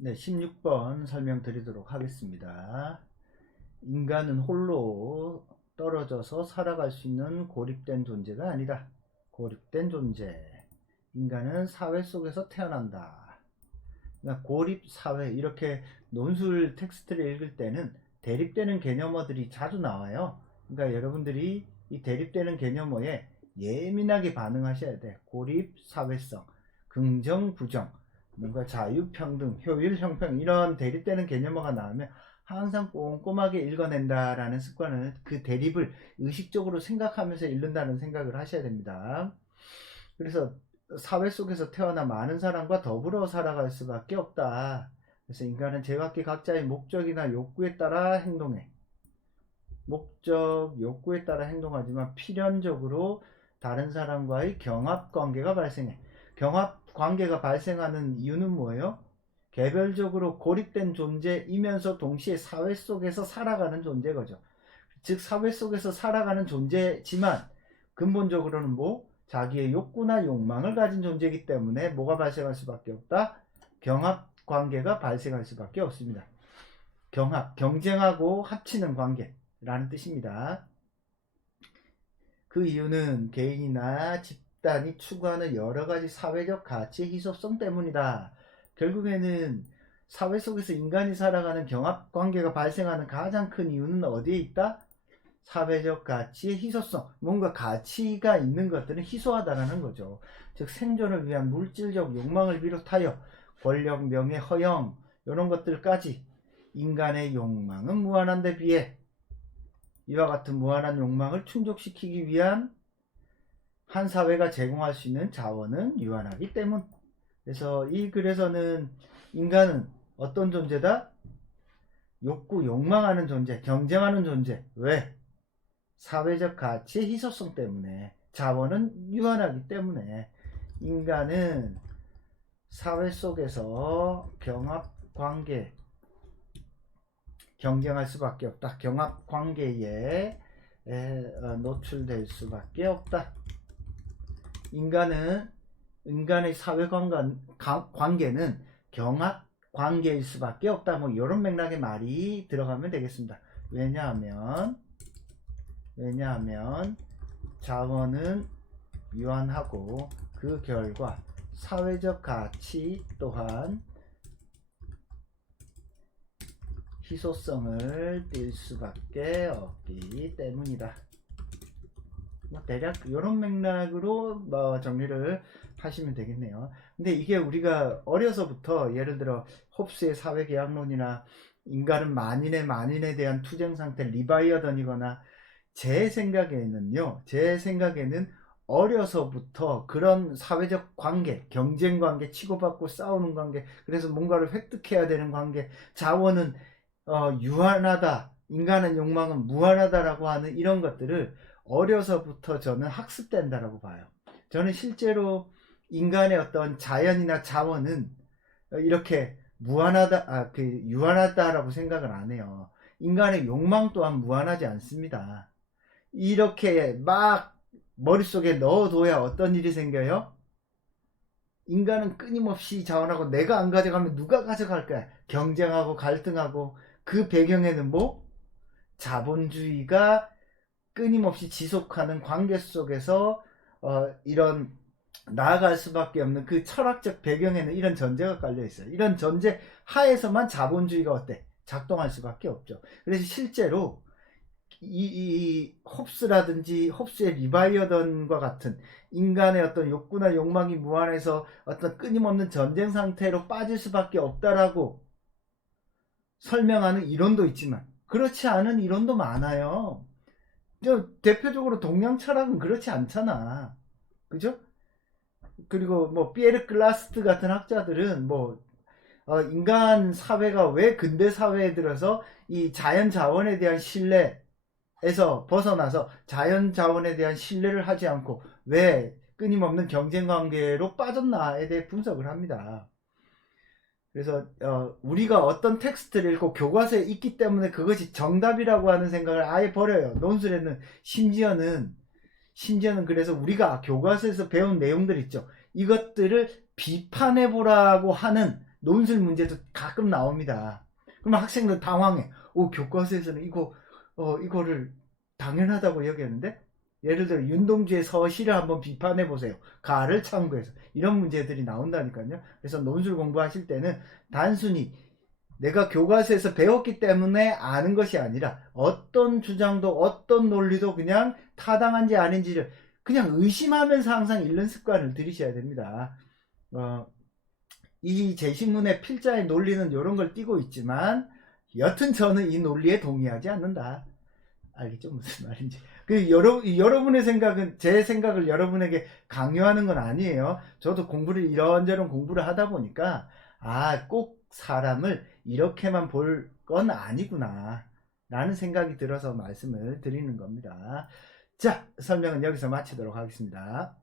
네, 16번 설명드리도록 하겠습니다. 인간은 홀로 떨어져서 살아갈 수 있는 고립된 존재가 아니다. 고립된 존재. 인간은 사회 속에서 태어난다. 그러니까 고립 사회, 이렇게 논술 텍스트를 읽을 때는 대립되는 개념어들이 자주 나와요. 그러니까 여러분들이 이 대립되는 개념어에 예민하게 반응하셔야 돼. 고립 사회성, 긍정 부정, 뭔가 자유 평등, 효율 형평, 이런 대립되는 개념어가 나오면 항상 꼼꼼하게 읽어낸다라는 습관을, 그 대립을 의식적으로 생각하면서 읽는다는 생각을 하셔야 됩니다. 그래서 사회 속에서 태어나 많은 사람과 더불어 살아갈 수밖에 없다. 그래서 인간은 제각기 각자의 목적이나 욕구에 따라 행동해. 목적, 욕구에 따라 행동하지만 필연적으로 다른 사람과의 경합관계가 발생해. 경합관계가 발생하는 이유는 뭐예요? 개별적으로 고립된 존재이면서 동시에 사회 속에서 살아가는 존재거죠. 즉 사회 속에서 살아가는 존재지만 근본적으로는 자기의 욕구나 욕망을 가진 존재이기 때문에 뭐가 발생할 수밖에 없다? 경합관계가 발생할 수밖에 없습니다. 경합, 경쟁하고 합치는 관계라는 뜻입니다. 그 이유는 개인이나 집단이 추구하는 여러가지 사회적 가치의 희소성 때문이다. 결국에는 사회 속에서 인간이 살아가는 경합관계가 발생하는 가장 큰 이유는 어디에 있다? 사회적 가치의 희소성. 뭔가 가치가 있는 것들은 희소하다라는 거죠. 즉 생존을 위한 물질적 욕망을 비롯하여 권력, 명예, 허영, 이런 것들까지 인간의 욕망은 무한한데 비해 이와 같은 무한한 욕망을 충족시키기 위한 한 사회가 제공할 수 있는 자원은 유한하기 때문. 그래서 이 글에서는 인간은 어떤 존재다? 욕구, 욕망하는 존재, 경쟁하는 존재. 왜? 사회적 가치의 희소성 때문에, 자원은 유한하기 때문에 인간은 사회 속에서 경합관계, 경쟁할 수밖에 없다. 경합관계에 노출될 수밖에 없다. 인간의 사회관계는 경합관계일 수밖에 없다. 이런 맥락의 말이 들어가면 되겠습니다. 왜냐하면 자원은 유한하고 그 결과 사회적 가치 또한 희소성을 띨 수밖에 없기 때문이다. 대략 이런 맥락으로 정리를 하시면 되겠네요. 근데 이게 우리가 어려서부터, 예를 들어 홉스의 사회계약론이나 인간은 만인에 대한 투쟁 상태, 리바이어던이거나, 제 생각에는 어려서부터 그런 사회적 관계, 경쟁 관계, 치고받고 싸우는 관계, 그래서 뭔가를 획득해야 되는 관계, 자원은 유한하다, 인간의 욕망은 무한하다라고 하는 이런 것들을 어려서부터 저는 학습된다라고 봐요. 저는 실제로 인간의 어떤 자연이나 자원은 이렇게 무한하다, 유한하다라고 생각을 안 해요. 인간의 욕망 또한 무한하지 않습니다. 이렇게 막 머릿속에 넣어둬야 어떤 일이 생겨요? 인간은 끊임없이 자원하고, 내가 안 가져가면 누가 가져갈 거야? 경쟁하고 갈등하고, 그 배경에는 자본주의가 끊임없이 지속하는 관계 속에서 이런 나아갈 수밖에 없는 그 철학적 배경에는 이런 전제가 깔려 있어요. 이런 전제 하에서만 자본주의가 작동할 수밖에 없죠. 그래서 실제로 이 홉스라든지 홉스의 리바이어던과 같은 인간의 어떤 욕구나 욕망이 무한해서 어떤 끊임없는 전쟁 상태로 빠질 수밖에 없다라고 설명하는 이론도 있지만, 그렇지 않은 이론도 많아요. 대표적으로 동양 철학은 그렇지 않잖아. 그죠? 그리고 피에르 글라스트 같은 학자들은 인간 사회가 왜 근대 사회에 들어서 이 자연 자원에 대한 신뢰에서 벗어나서 자연 자원에 대한 신뢰를 하지 않고 왜 끊임없는 경쟁 관계로 빠졌나에 대해 분석을 합니다. 그래서 우리가 어떤 텍스트를 읽고 교과서에 있기 때문에 그것이 정답이라고 하는 생각을 아예 버려요. 논술에는 심지어는 그래서 우리가 교과서에서 배운 내용들 있죠. 이것들을 비판해보라고 하는 논술 문제도 가끔 나옵니다. 그러면 학생들 당황해. 교과서에서는 이거를 당연하다고 여겼는데? 예를 들어 윤동주의 서시를 한번 비판해 보세요. 가를 참고해서 이런 문제들이 나온다니까요. 그래서 논술 공부하실 때는 단순히 내가 교과서에서 배웠기 때문에 아는 것이 아니라 어떤 주장도 어떤 논리도 그냥 타당한지 아닌지를 그냥 의심하면서 항상 읽는 습관을 들이셔야 됩니다. 이 제시문의 필자의 논리는 이런 걸 띄고 있지만 여튼 저는 이 논리에 동의하지 않는다. 알겠죠? 무슨 말인지. 여러분의 생각은 제 생각을 여러분에게 강요하는 건 아니에요. 저도 이런저런 공부를 하다 보니까 꼭 사람을 이렇게만 볼 건 아니구나 라는 생각이 들어서 말씀을 드리는 겁니다. 자, 설명은 여기서 마치도록 하겠습니다.